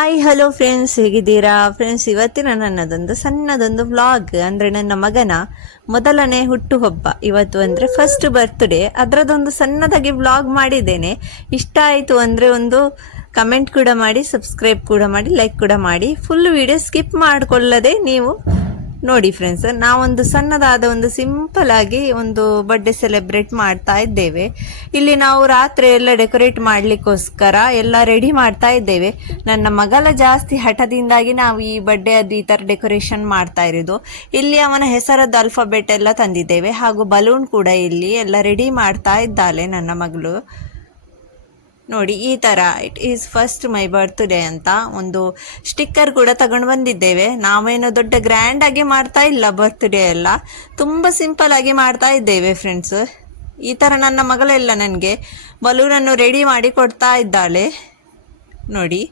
Hi hello friends, ಹೇಗಿದ್ದೀರಾ friends? ಇವತ್ತಿನ ನನ್ನದೊಂದು ಸಣ್ಣದೊಂದು ವ್ಲಾಗ್, ಅಂದರೆ ನನ್ನ ಮಗನ ಮೊದಲನೇ ಹುಟ್ಟುಹಬ್ಬ ಇವತ್ತು, ಅಂದರೆ ಫಸ್ಟ್ ಬರ್ತ್ಡೇ. ಅದರದೊಂದು ಸಣ್ಣದಾಗಿ ವ್ಲಾಗ್ ಮಾಡಿದ್ದೇನೆ. ಇಷ್ಟ ಆಯಿತು ಅಂದರೆ ಒಂದು ಕಮೆಂಟ್ ಕೂಡ ಮಾಡಿ, ಸಬ್ಸ್ಕ್ರೈಬ್ ಕೂಡ ಮಾಡಿ, ಲೈಕ್ ಕೂಡ ಮಾಡಿ. ಫುಲ್ ವಿಡಿಯೋ ಸ್ಕಿಪ್ ಮಾಡಿಕೊಳ್ಳದೆ ನೀವು ನೋಡಿ ಫ್ರೆಂಡ್ಸ್. ನಾವೊಂದು ಸಣ್ಣದಾದ ಒಂದು ಸಿಂಪಲ್ ಆಗಿ ಒಂದು ಬರ್ಡೇ ಸೆಲೆಬ್ರೇಟ್ ಮಾಡ್ತಾ ಇದ್ದೇವೆ. ಇಲ್ಲಿ ನಾವು ರಾತ್ರಿ ಎಲ್ಲ ಡೆಕೋರೇಟ್ ಮಾಡ್ಲಿಕ್ಕೋಸ್ಕರ ಎಲ್ಲ ರೆಡಿ ಮಾಡ್ತಾ ಇದ್ದೇವೆ. ನನ್ನ ಮಗಳ ಜಾಸ್ತಿ ಹಠದಿಂದಾಗಿ ನಾವು ಈ ಬರ್ಡೇ ಅದು ಈ ಥರ ಡೆಕೋರೇಷನ್ ಮಾಡ್ತಾ ಇರೋದು. ಇಲ್ಲಿ ಅವನ ಹೆಸರದ್ದು ಅಲ್ಫಾಬೆಟ್ ಎಲ್ಲ ತಂದಿದ್ದೇವೆ, ಹಾಗೂ ಬಲೂನ್ ಕೂಡ ಇಲ್ಲಿ ಎಲ್ಲ ರೆಡಿ ಮಾಡ್ತಾ ಇದ್ದಾಳೆ ನನ್ನ ಮಗಳು. ನೋಡಿ, ಈ ಥರ it is first my birthday ಅಂತ ಒಂದು ಸ್ಟಿಕ್ಕರ್ ಕೂಡ ತಗೊಂಡು ಬಂದಿದ್ದೇವೆ. ನಾವೇನೋ ದೊಡ್ಡ ಗ್ರ್ಯಾಂಡ್ ಆಗಿ ಮಾಡ್ತಾ ಇಲ್ಲ, ಬರ್ತ್ಡೇ ಎಲ್ಲ ತುಂಬ ಸಿಂಪಲ್ ಆಗಿ ಮಾಡ್ತಾ ಇದ್ದೇವೆ ಫ್ರೆಂಡ್ಸ್. ಈ ಥರ ನನ್ನ ಮಗಳೆಲ್ಲ ನನಗೆ ಬಲೂನನ್ನು ರೆಡಿ ಮಾಡಿ ಕೊಡ್ತಾ ಇದ್ದಾಳೆ. ನೋಡಿ,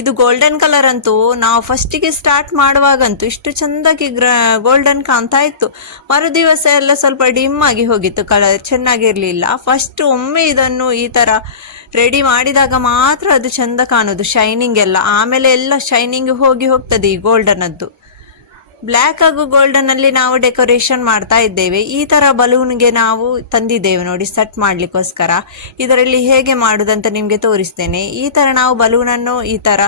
ಇದು ಗೋಲ್ಡನ್ ಕಲರ್ ಅಂತೂ ನಾವು ಫಸ್ಟಿಗೆ ಸ್ಟಾರ್ಟ್ ಮಾಡುವಾಗಂತೂ ಇಷ್ಟು ಚೆಂದಾಗಿ ಗೋಲ್ಡನ್ ಕಾಣ್ತಾ ಇತ್ತು. ಮರುದಿವಸ ಎಲ್ಲ ಸ್ವಲ್ಪ ಡಿಮ್ ಆಗಿ ಹೋಗಿತ್ತು, ಕಲರ್ ಚೆನ್ನಾಗಿರಲಿಲ್ಲ. ಫಸ್ಟ್ ಒಮ್ಮೆ ಇದನ್ನು ಈ ಥರ ರೆಡಿ ಮಾಡಿದಾಗ ಮಾತ್ರ ಅದು ಚೆಂದ ಕಾಣೋದು, ಶೈನಿಂಗ್ ಎಲ್ಲ. ಆಮೇಲೆ ಎಲ್ಲ ಶೈನಿಂಗ್ ಹೋಗ್ತದೆ ಈ ಗೋಲ್ಡನದ್ದು. ಬ್ಲ್ಯಾಕ್ ಹಾಗೂ ಗೋಲ್ಡನಲ್ಲಿ ನಾವು ಡೆಕೋರೇಷನ್ ಮಾಡ್ತಾ ಇದ್ದೇವೆ. ಈ ಥರ ಬಲೂನ್ಗೆ ನಾವು ತಂದಿದ್ದೇವೆ ನೋಡಿ, ಸೆಟ್ ಮಾಡಲಿಕ್ಕೋಸ್ಕರ. ಇದರಲ್ಲಿ ಹೇಗೆ ಮಾಡೋದಂತ ನಿಮಗೆ ತೋರಿಸ್ತೇನೆ. ಈ ಥರ ನಾವು ಬಲೂನನ್ನು ಈ ಥರ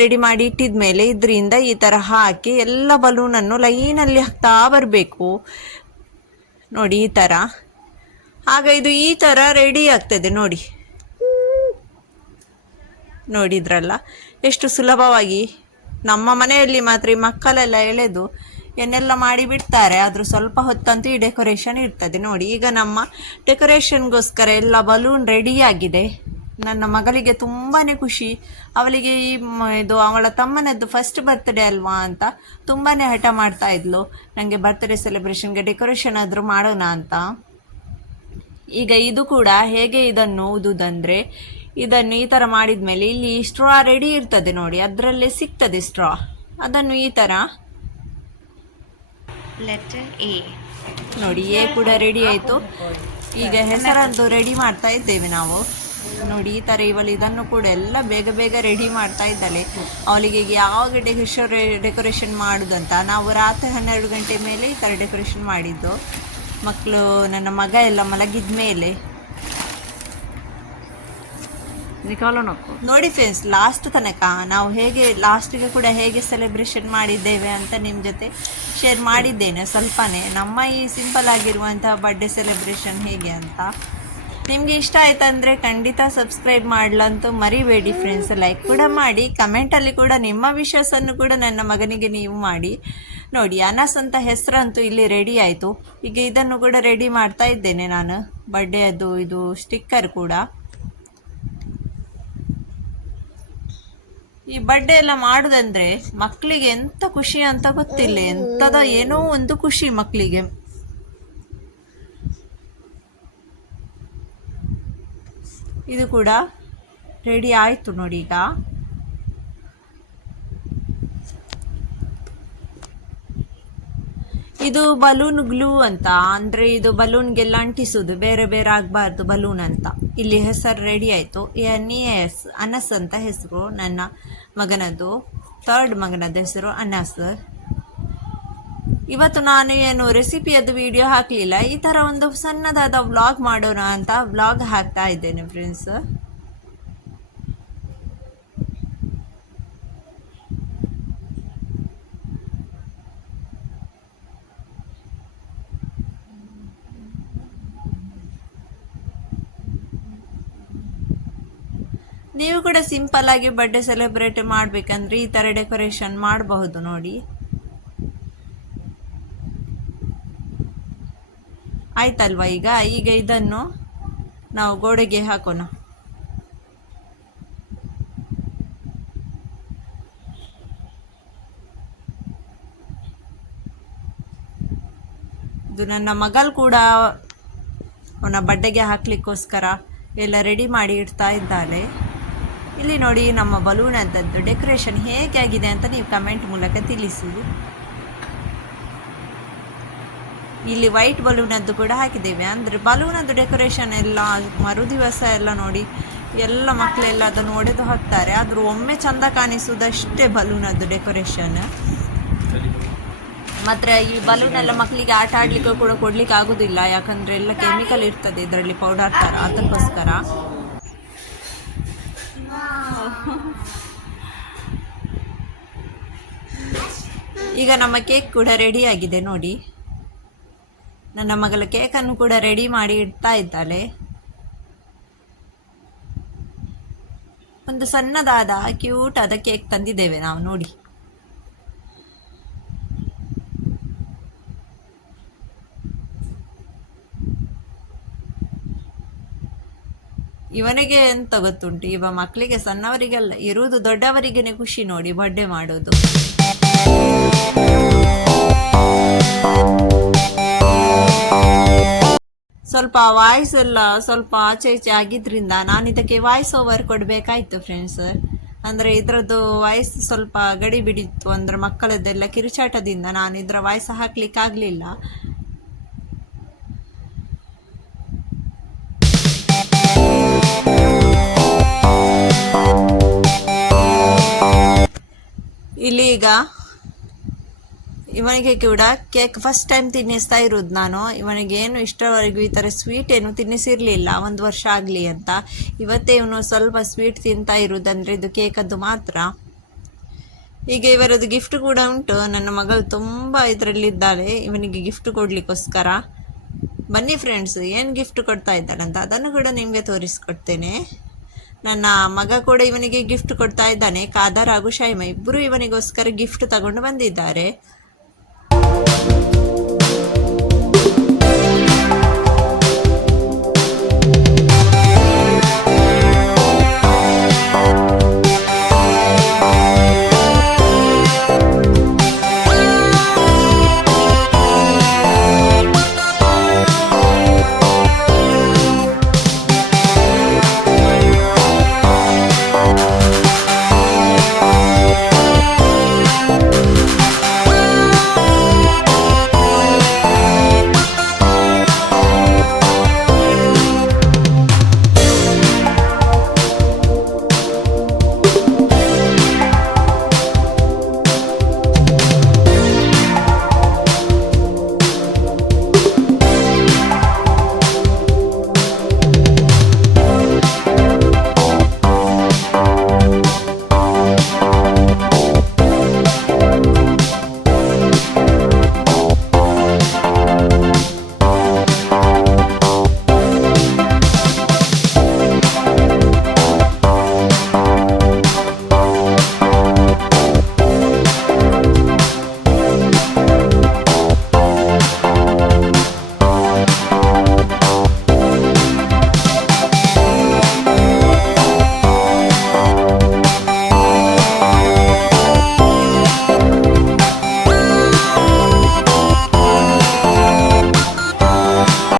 ರೆಡಿ ಮಾಡಿ ಇಟ್ಟಿದ ಮೇಲೆ ಇದರಿಂದ ಈ ಥರ ಹಾಕಿ ಎಲ್ಲ ಬಲೂನನ್ನು ಲೈನಲ್ಲಿ ಹಾಕ್ತಾ ಬರಬೇಕು ನೋಡಿ, ಈ ಥರ. ಆಗ ಇದು ಈ ಥರ ರೆಡಿ ಆಗ್ತದೆ ನೋಡಿ. ನೋಡಿದ್ರಲ್ಲ ಎಷ್ಟು ಸುಲಭವಾಗಿ. ನಮ್ಮ ಮನೆಯಲ್ಲಿ ಮಾತ್ರ ಈ ಮಕ್ಕಳೆಲ್ಲ ಎಳೆದು ಏನೆಲ್ಲ ಮಾಡಿ ಬಿಡ್ತಾರೆ, ಆದರೂ ಸ್ವಲ್ಪ ಹೊತ್ತಂತೂ ಈ ಡೆಕೋರೇಷನ್ ಇರ್ತದೆ ನೋಡಿ. ಈಗ ನಮ್ಮ ಡೆಕೋರೇಷನ್ಗೋಸ್ಕರ ಎಲ್ಲ ಬಲೂನ್ ರೆಡಿಯಾಗಿದೆ. ನನ್ನ ಮಗಳಿಗೆ ತುಂಬಾ ಖುಷಿ. ಅವಳಿಗೆ ಇದು ಅವಳ ತಮ್ಮನದ್ದು ಫಸ್ಟ್ ಬರ್ತ್ಡೇ ಅಲ್ವಾ ಅಂತ ತುಂಬಾ ಹಠ ಮಾಡ್ತಾ ಇದ್ಲು, ನನಗೆ ಬರ್ತ್ಡೇ ಸೆಲೆಬ್ರೇಷನ್ಗೆ ಡೆಕೋರೇಷನ್ ಆದರೂ ಮಾಡೋಣ ಅಂತ. ಈಗ ಇದು ಕೂಡ ಹೇಗೆ ಇದನ್ನು ಊದುವುದಂದರೆ, ಇದನ್ನು ಈ ಥರ ಮಾಡಿದ ಮೇಲೆ ಇಲ್ಲಿ ಸ್ಟ್ರಾ ರೆಡಿ ಇರ್ತದೆ ನೋಡಿ, ಅದರಲ್ಲೇ ಸಿಗ್ತದೆ ಸ್ಟ್ರಾ. ಅದನ್ನು ಈ ಥರ ಲೆಟರ್ ಎ ನೋಡಿ, ಎ ಕೂಡ ರೆಡಿ ಆಯಿತು. ಈಗ ಹೆಸರದ್ದು ರೆಡಿ ಮಾಡ್ತಾ ಇದ್ದೇವೆ ನಾವು ನೋಡಿ. ಈ ಥರ ಇವಳು ಇದನ್ನು ಕೂಡ ಎಲ್ಲ ಬೇಗ ಬೇಗ ರೆಡಿ ಮಾಡ್ತಾ ಇದ್ದಾಳೆ. ಅವಳಿಗೆ ಯಾವಾಗ ಡೆಕೋರೇಷನ್ ಮಾಡೋದಂತ ನಾವು ರಾತ್ರಿ 12 ಗಂಟೆ ಮೇಲೆ ಈ ಥರ ಡೆಕೋರೇಷನ್ ಮಾಡಿದ್ದು. ಮಕ್ಕಳು, ನನ್ನ ಮಗ ಎಲ್ಲ ಮಲಗಿದ ಮೇಲೆ ನೋಡಿ ಫ್ರೆಂಡ್ಸ್, ಲಾಸ್ಟ್ ತನಕ ನಾವು ಹೇಗೆ ಲಾಸ್ಟಿಗೆ ಕೂಡ ಹೇಗೆ ಸೆಲೆಬ್ರೇಷನ್ ಮಾಡಿದ್ದೇವೆ ಅಂತ ನಿಮ್ಮ ಜೊತೆ ಶೇರ್ ಮಾಡಿದ್ದೇನೆ ಸ್ವಲ್ಪನೇ. ನಮ್ಮ ಈ ಸಿಂಪಲ್ ಆಗಿರುವಂತಹ ಬರ್ಡೇ ಸೆಲೆಬ್ರೇಷನ್ ಹೇಗೆ ಅಂತ ನಿಮಗೆ ಇಷ್ಟ ಆಯ್ತಂದರೆ ಖಂಡಿತ ಸಬ್ಸ್ಕ್ರೈಬ್ ಮಾಡಲಂತೂ ಮರಿಬೇಡಿ ಫ್ರೆಂಡ್ಸ್. ಲೈಕ್ ಕೂಡ ಮಾಡಿ, ಕಮೆಂಟಲ್ಲಿ ಕೂಡ ನಿಮ್ಮ ವಿಶ್ವಾಸನ್ನು ಕೂಡ ನನ್ನ ಮಗನಿಗೆ ನೀವು ಮಾಡಿ ನೋಡಿ. ಅನಸ್ ಅಂತ ಹೆಸರಂತೂ ಇಲ್ಲಿ ರೆಡಿ ಆಯಿತು. ಈಗ ಇದನ್ನು ಕೂಡ ರೆಡಿ ಮಾಡ್ತಾ ಇದ್ದೇನೆ ನಾನು, ಬರ್ಡೇ ಅದು ಇದು ಸ್ಟಿಕ್ಕರ್ ಕೂಡ. ಈ ಬರ್ಡೇ ಎಲ್ಲ ಮಾಡೋದಂದ್ರೆ ಮಕ್ಕಳಿಗೆ ಎಂತ ಖುಷಿ ಅಂತ ಗೊತ್ತಿಲ್ಲ, ಎಂಥದ ಏನೋ ಒಂದು ಖುಷಿ ಮಕ್ಕಳಿಗೆ. ಇದು ಕೂಡ ರೆಡಿ ಆಯಿತು ನೋಡಿ. ಈಗ ಇದು ಬಲೂನ್ ಗ್ಲೂ ಅಂತ, ಅಂದರೆ ಇದು ಬಲೂನ್ಗೆಲ್ಲ ಅಂಟಿಸೋದು, ಬೇರೆ ಬೇರೆ ಆಗಬಾರ್ದು ಬಲೂನ್ ಅಂತ. ಇಲ್ಲಿ ಹೆಸರು ರೆಡಿ ಆಯಿತು. NES ಅನಸ್ ಅಂತ ಹೆಸರು ನನ್ನ ಮಗನದ್ದು, 3rd ಮಗನದ್ದು ಹೆಸರು ಅನಸ್. ಇವತ್ತು ನಾನು ಏನು ರೆಸಿಪಿಯದ್ದು ವಿಡಿಯೋ ಹಾಕಲಿಲ್ಲ, ಈ ಥರ ಒಂದು ಸಣ್ಣದಾದ ವ್ಲಾಗ್ ಮಾಡೋಣ ಅಂತ ವ್ಲಾಗ್ ಹಾಕ್ತಾ ಇದ್ದೇನೆ ಫ್ರೆಂಡ್ಸ್. ನೀವು ಕೂಡ ಸಿಂಪಲ್ ಆಗಿ ಬರ್ಡೇ ಸೆಲೆಬ್ರೇಟ್ ಮಾಡಬೇಕಂದ್ರೆ ಈ ಥರ ಡೆಕೋರೇಷನ್ ಮಾಡಬಹುದು ನೋಡಿ. ಆಯ್ತಲ್ವಾ? ಈಗ ಇದನ್ನು ನಾವು ಗೋಡೆಗೆ ಹಾಕೋಣ. ಇದು ನನ್ನ ಮಗಳು ಕೂಡ ಅವನ ಬರ್ಡೇಗೆ ಹಾಕ್ಲಿಕ್ಕೋಸ್ಕರ ಎಲ್ಲ ರೆಡಿ ಮಾಡಿ ಇಡ್ತಾ ಇದ್ದಾಳೆ. ಇಲ್ಲಿ ನೋಡಿ, ನಮ್ಮ ಬಲೂನ್ ಅಂತದ್ದು ಡೆಕೋರೇಷನ್ ಹೇಗೆ ಆಗಿದೆ ಅಂತ ನೀವು ಕಮೆಂಟ್ ಮೂಲಕ ತಿಳಿಸಿ. ಇಲ್ಲಿ ವೈಟ್ ಬಲೂನದ್ದು ಕೂಡ ಹಾಕಿದ್ದೇವೆ. ಅಂದರೆ ಬಲೂನದ್ದು ಡೆಕೋರೇಷನ್ ಎಲ್ಲ ಮರುದಿವಸ ಎಲ್ಲ ನೋಡಿ ಎಲ್ಲ ಮಕ್ಕಳೆಲ್ಲ ಅದನ್ನು ಒಡೆದು ಹಾಕ್ತಾರೆ. ಆದರೂ ಒಮ್ಮೆ ಚಂದ ಕಾಣಿಸುವುದಷ್ಟೇ ಬಲೂನದ್ದು ಡೆಕೋರೇಷನ್. ಮಾತ್ರ ಈ ಬಲೂನ್ ಎಲ್ಲ ಮಕ್ಕಳಿಗೆ ಆಟ ಆಡ್ಲಿಕ್ಕೆ ಕೂಡ ಕೊಡ್ಲಿಕ್ಕೆ ಆಗುದಿಲ್ಲ, ಯಾಕಂದ್ರೆ ಎಲ್ಲ ಕೆಮಿಕಲ್ ಇರ್ತದೆ ಇದರಲ್ಲಿ, ಪೌಡರ್ ತರ, ಅದಕ್ಕೋಸ್ಕರ. ಈಗ ನಮ್ಮ ಕೇಕ್ ಕೂಡ ರೆಡಿ ಆಗಿದೆ ನೋಡಿ. ನನ್ನ ಮಗಳ ಕೇಕನ್ನು ಕೂಡ ರೆಡಿ ಮಾಡಿ ಇಡ್ತಾ ಇದ್ದಾಳೆ. ಒಂದು ಸಣ್ಣದಾದ ಕ್ಯೂಟ್ ಆದ ಕೇಕ್ ತಂದಿದ್ದೇವೆ ನಾವು ನೋಡಿ. ಇವನಿಗೆ ಎಂತ ಗೊತ್ತುಂಟು, ಇವ ಮಕ್ಕಳಿಗೆ ಸಣ್ಣವರಿಗೆಲ್ಲ ಇರುವುದು ದೊಡ್ಡವರಿಗೇನೆ ಖುಷಿ ನೋಡಿ ಬರ್ಡೇ ಮಾಡೋದು. ಸ್ವಲ್ಪ ವಾಯ್ಸ್ ಎಲ್ಲ ಸ್ವಲ್ಪ ಆಚೆ ಈಚೆ ಆಗಿದ್ರಿಂದ ನಾನು ಇದಕ್ಕೆ ವಾಯ್ಸ್ ಓವರ್ ಕೊಡಬೇಕಾಯ್ತು ಫ್ರೆಂಡ್ಸ್. ಅಂದರೆ ಇದರದ್ದು ವಾಯ್ಸ್ ಸ್ವಲ್ಪ ಗಡಿ ಬಿಡಿತ್ತು, ಅಂದರೆ ಮಕ್ಕಳದ್ದೆಲ್ಲ ಕಿರುಚಾಟದಿಂದ ನಾನು ಇದರ ವಾಯ್ಸ್ ಹಾಕ್ಲಿಕ್ಕೆ ಆಗಲಿಲ್ಲ. ಇಲ್ಲಿ ಈಗ ಇವನಿಗೆ ಕೂಡ ಕೇಕ್ ಫಸ್ಟ್ ಟೈಮ್ ತಿನ್ನಿಸ್ತಾ ಇರೋದು ನಾನು. ಇವನಿಗೆ ಏನು ಇಷ್ಟವರೆಗೂ ಈ ಥರ ಸ್ವೀಟ್ ಏನು ತಿನ್ನಿಸಿರಲಿಲ್ಲ, 1 ವರ್ಷ ಆಗಲಿ ಅಂತ. ಇವತ್ತೇ ಇವನು ಸ್ವಲ್ಪ ಸ್ವೀಟ್ ತಿಂತಾ ಇರೋದಂದರೆ ಇದು ಕೇಕದ್ದು ಮಾತ್ರ. ಈಗ ಇವರದ್ದು ಗಿಫ್ಟ್ ಕೂಡ ಉಂಟು. ನನ್ನ ಮಗಳು ತುಂಬ ಇದರಲ್ಲಿದ್ದಾಳೆ ಇವನಿಗೆ ಗಿಫ್ಟ್ ಕೊಡಲಿಕ್ಕೋಸ್ಕರ. ಬನ್ನಿ ಫ್ರೆಂಡ್ಸ್, ಏನು ಗಿಫ್ಟ್ ಕೊಡ್ತಾ ಇದ್ದಾಳಂತ ಅದನ್ನು ಕೂಡ ನಿಮಗೆ ತೋರಿಸ್ಕೊಡ್ತೇನೆ. ನನ್ನ ಮಗ ಕೂಡ ಇವನಿಗೆ ಗಿಫ್ಟ್ ಕೊಡ್ತಾ ಇದ್ದಾನೆ. ಕಾದರ್ ಹಾಗೂ ಶೈಮಾ ಇಬ್ಬರು ಇವನಿಗೋಸ್ಕರ ಗಿಫ್ಟ್ ತಗೊಂಡು ಬಂದಿದ್ದಾರೆ.